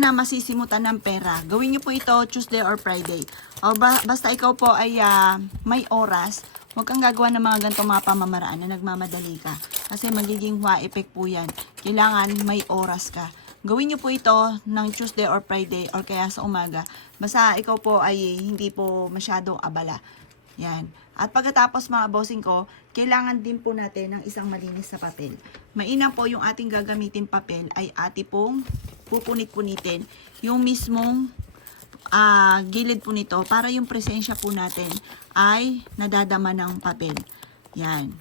na masisimutan ng pera. Gawin niyo po ito Tuesday or Friday. O basta ikaw po ay may oras, huwag kang gagawa ng mga ganitong mga pamamaraan na nagmamadali ka. Kasi magiging hua effect po yan. Kailangan may oras ka. Gawin niyo po ito ng Tuesday or Friday or kaya sa umaga. Basta ikaw po ay hindi po masyadong abala. Yan. At pagkatapos mga bossing ko, kailangan din po natin ng isang malinis na papel. Mainam po yung ating gagamitin papel ay ati pong pupunit-punitin yung mismong gilid po nito para yung presensya po natin ay nadadama ng papel. Yan.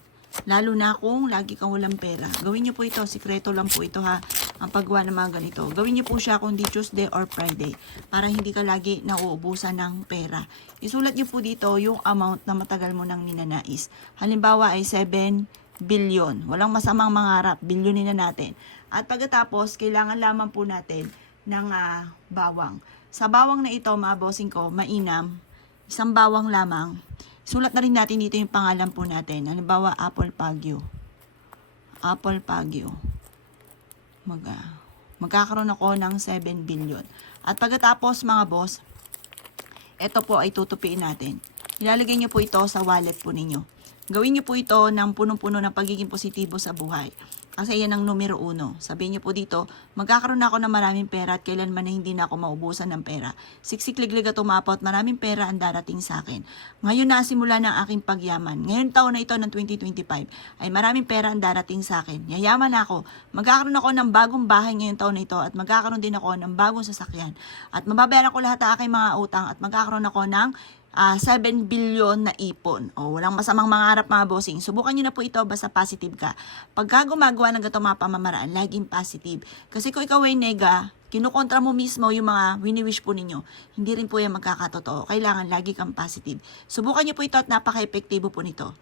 Lalo na kung lagi kang walang pera. Gawin nyo po ito. Sikreto lang po ito ha. Ang paggawa ng mga ganito. Gawin nyo po siya kung di Tuesday or Friday. Para hindi ka lagi nauubusan ng pera. Isulat nyo po dito yung amount na matagal mo nang ninanais. Halimbawa ay 7 billion. Walang masamang mangarap. Bilyonin na natin. At pagkatapos, kailangan lamang po natin ng bawang. Sa bawang na ito, mga bossing ko, mainam. Isang bawang lamang. Sulat na rin natin dito yung pangalan po natin. Halimbawa, Apple Pagyo. Apple Pagyo. Magkakaroon ako ng 7 billion. At pagkatapos, mga boss, ito po ay tutupiin natin. Ilalagay nyo po ito sa wallet po ninyo. Gawin nyo po ito ng punong-puno ng pagiging positibo sa buhay. Kasi yan ang numero 1. Sabihin nyo po dito, magkakaroon ako ng maraming pera at kailanman na hindi na ako maubusan ng pera. Siksikliglig at umapot, maraming pera ang darating sa akin. Ngayon na simula ng aking pagyaman. Ngayon taon na ito ng 2025 ay maraming pera ang darating sa akin. Yayaman ako. Magkakaroon ako ng bagong bahay ngayon taon na ito at magkakaroon din ako ng bagong sasakyan. At mababayaran ko lahat ng aking mga utang at magkakaroon ako ng 7 billion na ipon. O, walang masamang mangarap mga bossing. Subukan nyo na po ito basta positive ka. Pagka gumagawa ng ganitong mga pamamaraan, laging positive. Kasi kung ikaw ay nega, kinukontra mo mismo yung mga wini-wish po ninyo. Hindi rin po yan magkakatotoo. Kailangan lagi kang positive. Subukan nyo po ito at napaka-epektibo po nito.